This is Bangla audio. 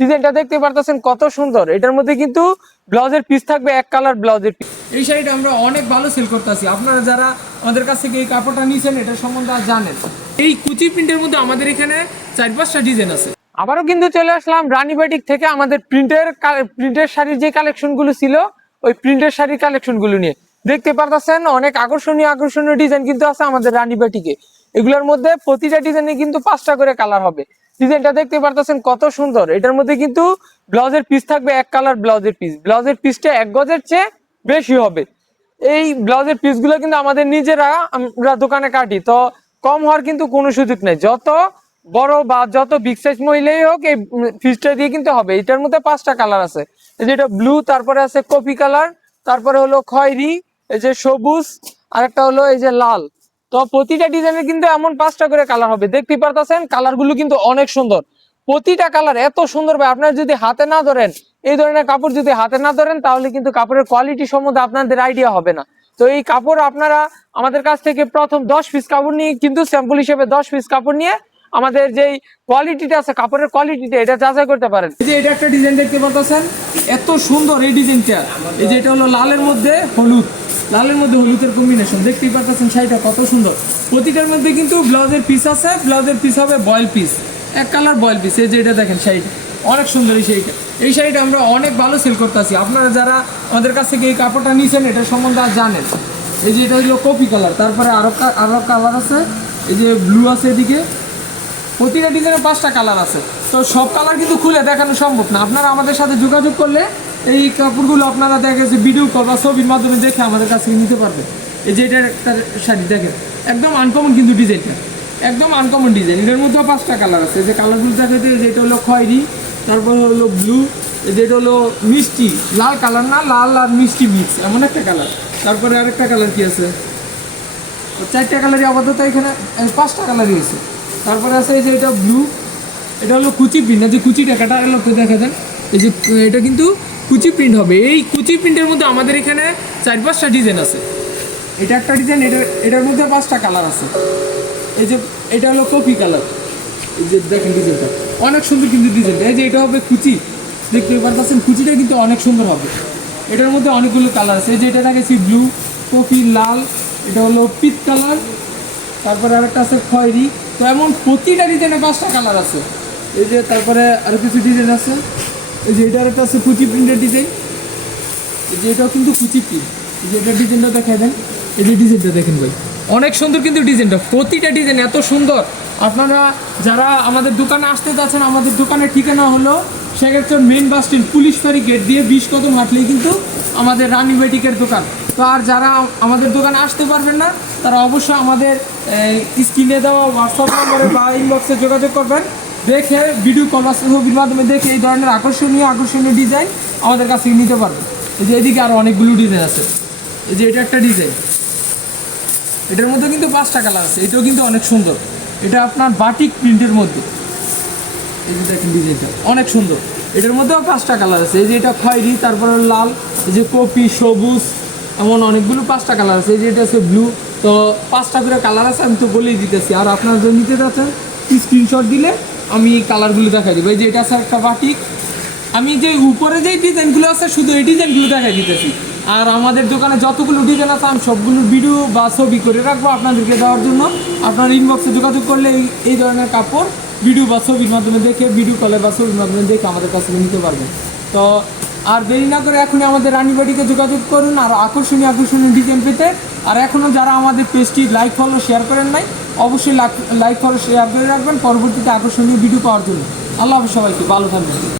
ডিজাইনটা দেখতে পারতেছেন কত সুন্দর। এটার মধ্যে কিন্তু ব্লাউজের পিস থাকবে এক কালার ব্লাউজের পিস। এই শাড়িটা আমরা অনেক ভালো সেল করতেছি। আপনারা যারা আমাদের কাছ থেকে এই কাপড়টা নিয়েছেন এটা সম্বন্ধে আর জানেন। এই কুচি প্রিন্টের মধ্যে আমাদের এখানে 4-5টা ডিজাইন আছে। আবারও কিন্তু চলে আসলাম রানী বাটিক থেকে আমাদের প্রিন্টের শাড়ির যে কালেকশনগুলো ছিল ওই প্রিন্টের শাড়ির কালেকশনগুলো নিয়ে। দেখতে পারতেছেন অনেক আকর্ষণীয় ডিজাইন কিন্তু আছে আমাদের রানী বাটিকে। এগুলোর মধ্যে প্রতিটা ডিজাইনে কিন্তু 5টা করে কালার হবে। ডিজাইনটা দেখতে পারতেছেন কত সুন্দর। এটার মধ্যে কিন্তু ব্লাউজের পিস থাকবে এক কালার ব্লাউজের পিস। ব্লাউজের পিসটা 1 গজের চেয়ে বেশি হবে। এই ব্লাউজের পিসগুলো কিন্তু আমাদের নিজেরা আমরা দোকানে কাটি, তো কম হওয়ার কিন্তু কোনো সুযোগ নেই। যত বড় বা যত বিগ সাইজ মহিলাই হোক এই পিসটা দিয়ে কিন্তু হবে। এটার মধ্যে 5টা কালার আছে। এই যে এটা ব্লু, তারপরে আছে কফি কালার, তারপরে হলো খয়েরি, এই যে সবুজ, আরেকটা হলো এই যে লাল। তো প্রতিটা ডিজাইনের কিন্তু এমন 5টা করে কালার হবে। দেখতে পারতেছেন কালারগুলো কিন্তু অনেক সুন্দর। প্রতিটা কালার এত সুন্দর ভাই, আপনারা যদি হাতে না ধরেন, এই ধরনের কাপড় যদি হাতে না ধরেন তাহলে কিন্তু কাপড়ের কোয়ালিটি সম্বন্ধে আপনাদের আইডিয়া হবে না। তো এই কাপড় আপনারা আমাদের কাছ থেকে প্রথম 10 পিস কাপড় নিয়ে কিন্তু স্যাম্পল হিসেবে 10 পিস কাপড় নিয়ে আমাদের যেই কোয়ালিটিটা আছে কাপড়ের কোয়ালিটিটা এটা যাচাই করতে পারেন। এই যে এটা একটা ডিজাইন দেখতে পাচ্ছেন এত সুন্দর এই ডিজাইনটা। এই যে এটা হলো লালের মধ্যে হলুদ, লালের মধ্যে হলুদের কম্বিনেশন। দেখতেই পাচ্ছেন শাড়িটা কত সুন্দর। প্রতিটার মধ্যে কিন্তু ব্লাউজের পিস আছে। ব্লাউজের পিস হবে বয়েল পিস, এক কালার বয়েল পিস। এই যে এটা দেখেন শাড়িটা অনেক সুন্দর। এই শাড়িটা আমরা অনেক ভালো সেল করতেছি। আপনারা যারা আমাদের কাছ থেকে এই কাপড়টা নিয়েছেন এটা সম্বন্ধে আর জানেন। এই যে এটা হলো কফি কালার, তারপরে আরো কালার আছে। এই যে ব্লু আছে এদিকে। প্রতিটা ডিজাইনে 5টা কালার আছে। তো সব কালার কিন্তু খুলে দেখানো সম্ভব না। আপনারা আমাদের সাথে যোগাযোগ করলে এই কাপড়গুলো আপনারা দেখে যে ভিডিও কল বা ছবির মাধ্যমে দেখে আমাদের কাছ থেকে নিতে পারবেন। এই যে এটা একটা শাড়ি দেখেন একদম আনকমন কিন্তু ডিজাইনটা, একদম আনকমন ডিজাইন। এটার মধ্যেও 5টা কালার আছে। যে কালারগুলো দেখাতে যেটা হলো খয়েরি, তারপর হলো ব্লু, যেটা হলো মিষ্টি লাল কালার, না লাল আর মিষ্টি মিক্স এমন একটা কালার। তারপরে আরেকটা কালার কি আছে, 4টা কালারই আপাতত এখানে 5টা কালারই আছে। তারপরে আছে এই যে এটা ব্লু, এটা হলো কুচি প্রিন্ট। যে কুচি টাকাটা লোককে দেখা দেন। এই যে এটা কিন্তু কুচি প্রিন্ট হবে। এই কুচি প্রিন্টের মধ্যে আমাদের এখানে 4-5টা ডিজাইন আছে। এটা একটা ডিজাইন, এটার মধ্যে 5টা কালার আছে। এই যে এটা হলো কফি কালার। এই যে দেখেন ডিজাইনটা অনেক সুন্দর কিন্তু ডিজাইনটা। এই যে এটা হবে কুচি, দেখতে পাচ্ছেন কুচিটা কিন্তু অনেক সুন্দর হবে। এটার মধ্যে অনেকগুলো কালার আছে। এই যে এটা দেখেছি ব্লু, কফি, লাল, এটা হলো পিচ কালার, তারপরে আরেকটা আছে খয়েরি। তো এমন প্রতিটা ডিজাইনে 5টা কালার আছে। এই যে তারপরে আরো কিছু ডিজাইন আছে। এই যে এটা আরেকটা আছে কুচি প্রিন্টের ডিজাইন। এই যে এটাও কিন্তু কুচি প্রিন্ট। এই যে এটা ডিজাইনটা দেখাই দেন। এই যে ডিজাইনটা দেখেন ভাই অনেক সুন্দর কিন্তু ডিজাইনটা। প্রতিটা ডিজাইন এত সুন্দর। আপনারা যারা আমাদের দোকানে আসতে যাচ্ছেন, আমাদের দোকানের ঠিকানা হলো Shekharchar main bus stand, police ফাঁড়ি গেট দিয়ে 20 কদম হাঁটলেই কিন্তু আমাদের রানী বাটিকের দোকান। তো আর যারা আমাদের দোকানে আসতে পারবেন না তারা অবশ্যই আমাদের স্ক্রিনে দেওয়া হোয়াটসঅ্যাপ নম্বরে বা ইনবক্সে যোগাযোগ করবেন। দেখে ভিডিও কল বা ছবির মাধ্যমে দেখে এই ধরনের আকর্ষণীয় ডিজাইন আমাদের কাছে নিতে পারবেন। এই যে এদিকে আরও অনেকগুলো ডিজাইন আছে। এই যে এটা একটা ডিজাইন, এটার মধ্যে কিন্তু 5টা কালার আছে। এটাও কিন্তু অনেক সুন্দর। এটা আপনার বাটিক প্রিন্টের মধ্যে। এই যে দেখেন ডিজাইনটা অনেক সুন্দর। এটার মধ্যেও 5টা কালার আছে। এই যে এটা খয়েরি, তারপরে লাল, এই যে কপি, সবুজ, এমন অনেকগুলো 5টা কালার আছে। এই যে এটা আছে ব্লু। তো 5টা করে কালার আছে, আমি তো বলেই দিতেছি। আর আপনারা যদি নিতে যাচ্ছেন স্ক্রিনশট দিলে আমি কালারগুলো দেখাই দেবো। এই যে এটা আছে একটা বাটিক। আমি যে উপরে যেই ডিজাইনগুলো আছে শুধু এই ডিজাইনগুলো দেখাই দিতেছি। আর আমাদের দোকানে যতগুলো ডিজাইন আছে আমি সবগুলো ভিডিও বা ছবি করে রাখবো আপনাদেরকে দেওয়ার জন্য। আপনার ইনবক্সে যোগাযোগ করলে এই ধরনের কাপড় ভিডিও বা ছবির মাধ্যমে দেখে, ভিডিও কলে বা ছবির মাধ্যমে দেখে আমাদের কাছ থেকে নিতে পারবেন। তো আর দেরি না করে এখনই আমাদের রানী বাটিকে যোগাযোগ করুন আর আকর্ষণীয় ডিজাইন পেতে। আর এখনও যারা আমাদের পেজটি লাইক ফলো শেয়ার করেন নাই অবশ্যই লাইক ফলো শেয়ার করে রাখবেন পরবর্তীতে আকর্ষণীয় ভিডিও পাওয়ার জন্য। আল্লাহ হাফেজ, সবাইকে ভালো থাকবেন।